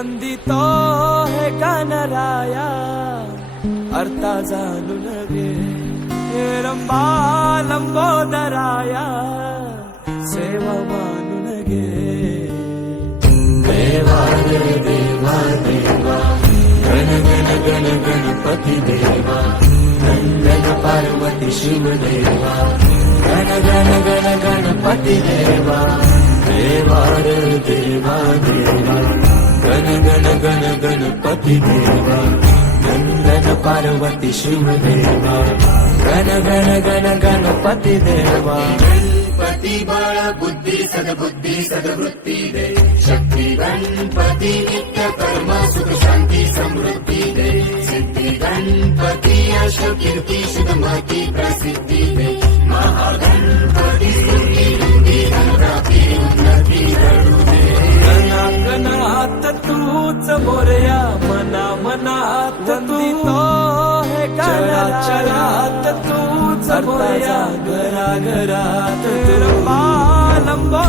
वंदितो हे गणराया अर्था जाणून घे हे रंबा लंबोदराया सेवा मानून घे देवा रे देवा देवा गण गण गण गणपती देवा नंदन पार्वती शिव देवा गण गण गण गणपती देवा देवा रे देवा देवा गण गण गण गणपती देवा नंदन पार्वती शिव देवा गण गण गण गणपती देवा गणपती बळ बुद्धी सद्बुद्धी सद्वृत्ती दे शक्ती गणपती नित्य कर्म सुख शांती समृद्धी दे सिद्धी गणपती यश कीर्ती शुद्धमती प्रसिद्धी दे महागणपती स्तुती नंदी धनप्राप्ती उन्नती घडू दे गणात तूच मोरया मना मनात वंदितो हे चराचरात तूच मोरया घरा घरात रंबा लंबो